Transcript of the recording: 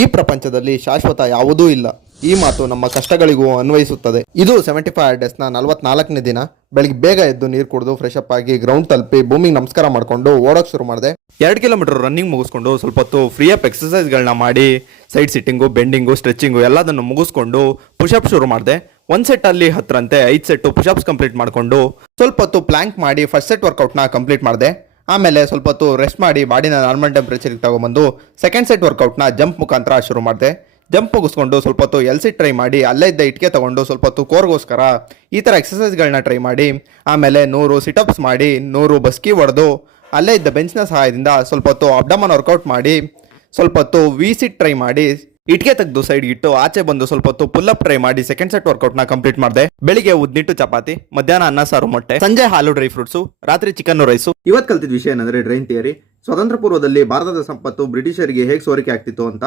ಈ ಪ್ರಪಂಚದಲ್ಲಿ ಶಾಶ್ವತ ಯಾವುದೂ ಇಲ್ಲ. ಈ ಮಾತು ನಮ್ಮ ಕಷ್ಟಗಳಿಗೂ ಅನ್ವಯಿಸುತ್ತದೆ. ಇದು 75 ಡೇಸ್ನ 44ನೇ ದಿನ. ಬೆಳಿಗ್ಗೆ ಬೇಗ ಎದ್ದು ನೀರು ಕುಡಿದು ಫ್ರೆಶ್ ಅಪ್ ಆಗಿ ಗ್ರೌಂಡ್ ತಲುಪಿ ಭೂಮಿಗೆ ನಮಸ್ಕಾರ ಮಾಡ್ಕೊಂಡು ಓಡೋಕೆ ಶುರು ಮಾಡಿದೆ. 2 ಕಿಲೋಮೀಟರ್ ರನ್ನಿಂಗ್ ಮುಗಿಸ್ಕೊಂಡು ಸ್ವಲ್ಪ ಹೊತ್ತು ಫ್ರೀ ಅಪ್ ಎಕ್ಸಸೈಸ್ಗಳನ್ನ ಮಾಡಿ ಸೈಡ್ ಸಿಟ್ಟಿಂಗು, ಬೆಂಡಿಂಗು, ಸ್ಟ್ರೆಚಿಂಗು ಎಲ್ಲದನ್ನು ಮುಗಿಸ್ಕೊಂಡು ಪುಷಪ್ ಶುರು ಮಾಡಿದೆ. 1 ಸೆಟ್ ಅಲ್ಲಿ 10ರಂತೆ 5 ಸೆಟ್ಟು ಪುಷಪ್ಸ್ ಕಂಪ್ಲೀಟ್ ಮಾಡಿಕೊಂಡು ಸ್ವಲ್ಪ ಹೊತ್ತು ಪ್ಲಾಂಕ್ ಮಾಡಿ ಫಸ್ಟ್ ಸೆಟ್ ವರ್ಕೌಟ್ನ ಕಂಪ್ಲೀಟ್ ಮಾಡಿದೆ. ಆಮೇಲೆ ಸ್ವಲ್ಪ ಹೊತ್ತು ರೆಸ್ಟ್ ಮಾಡಿ ಬಾಡಿನ ನಾರ್ಮಲ್ ಟೆಂಪ್ರೇಚರ್ಗೆ ತಗೊಂಬಂದು ಸೆಕೆಂಡ್ ಸೆಟ್ ವರ್ಕೌಟ್ನ ಜಂಪ್ ಮುಖಾಂತರ ಶುರು ಮಾಡಿದೆ. ಜಂಪ್ ಮುಗಿಸ್ಕೊಂಡು ಸ್ವಲ್ಪ ಹೊತ್ತು ಎಲ್ಸಿಟ್ ಟ್ರೈ ಮಾಡಿ ಅಲ್ಲೇ ಇದ್ದ ಇಟ್ಟಿಗೆ ತಗೊಂಡು ಸ್ವಲ್ಪ ಹೊತ್ತು ಕೋರ್ಗೋಸ್ಕರ ಈ ಥರ ಎಕ್ಸಸೈಸ್ಗಳನ್ನ ಟ್ರೈ ಮಾಡಿ ಆಮೇಲೆ 100 ಸಿಟಪ್ಸ್ ಮಾಡಿ 100 ಬಸ್ಕಿ ಹೊಡೆದು ಅಲ್ಲೇ ಇದ್ದ ಬೆಂಚ್ನ ಸಹಾಯದಿಂದ ಸ್ವಲ್ಪ ಹೊತ್ತು ಅಬ್ಡಮನ್ ವರ್ಕೌಟ್ ಮಾಡಿ ಸ್ವಲ್ಪ ಹೊತ್ತು ವಿ ಸಿಟ್ ಟ್ರೈ ಮಾಡಿ ಇಟ್ಕೆ ತೆಗೆದು ಸೈಡ್ಗೆ ಇಟ್ಟು ಆಚೆ ಬಂದು ಸ್ವಲ್ಪ ಹೊತ್ತು ಪುಲ್ ಅಪ್ ಟ್ರೈ ಮಾಡಿ ಸೆಕೆಂಡ್ ಸೆಟ್ ವರ್ಕೌಟ್ನ ಕಂಪ್ಲೀಟ್ ಮಾಡಿದೆ. ಬೆಳಿಗ್ಗೆ ಉದ್ನಿಟ್ಟು ಚಪಾತಿ, ಮಧ್ಯಾಹ್ನ ಅನ್ನ ಸಾರು ಮೊಟ್ಟೆ, ಸಂಜೆ ಹಾಲು ಡ್ರೈ ಫ್ರೂಟ್ಸು, ರಾತ್ರಿ ಚಿಕನ್ ರೈಸು. ಇವತ್ತು ಕಲ್ತಿದ್ದ ವಿಷಯ ಏನಂದ್ರೆ ಡ್ರೈನ್ ಥಿಯರಿ. ಸ್ವತಂತ್ರ ಪೂರ್ವದಲ್ಲಿ ಭಾರತದ ಸಂಪತ್ತು ಬ್ರಿಟಿಷರಿಗೆ ಹೇಗೆ ಸೋರಿಕೆ ಆಗ್ತಿತ್ತು ಅಂತ.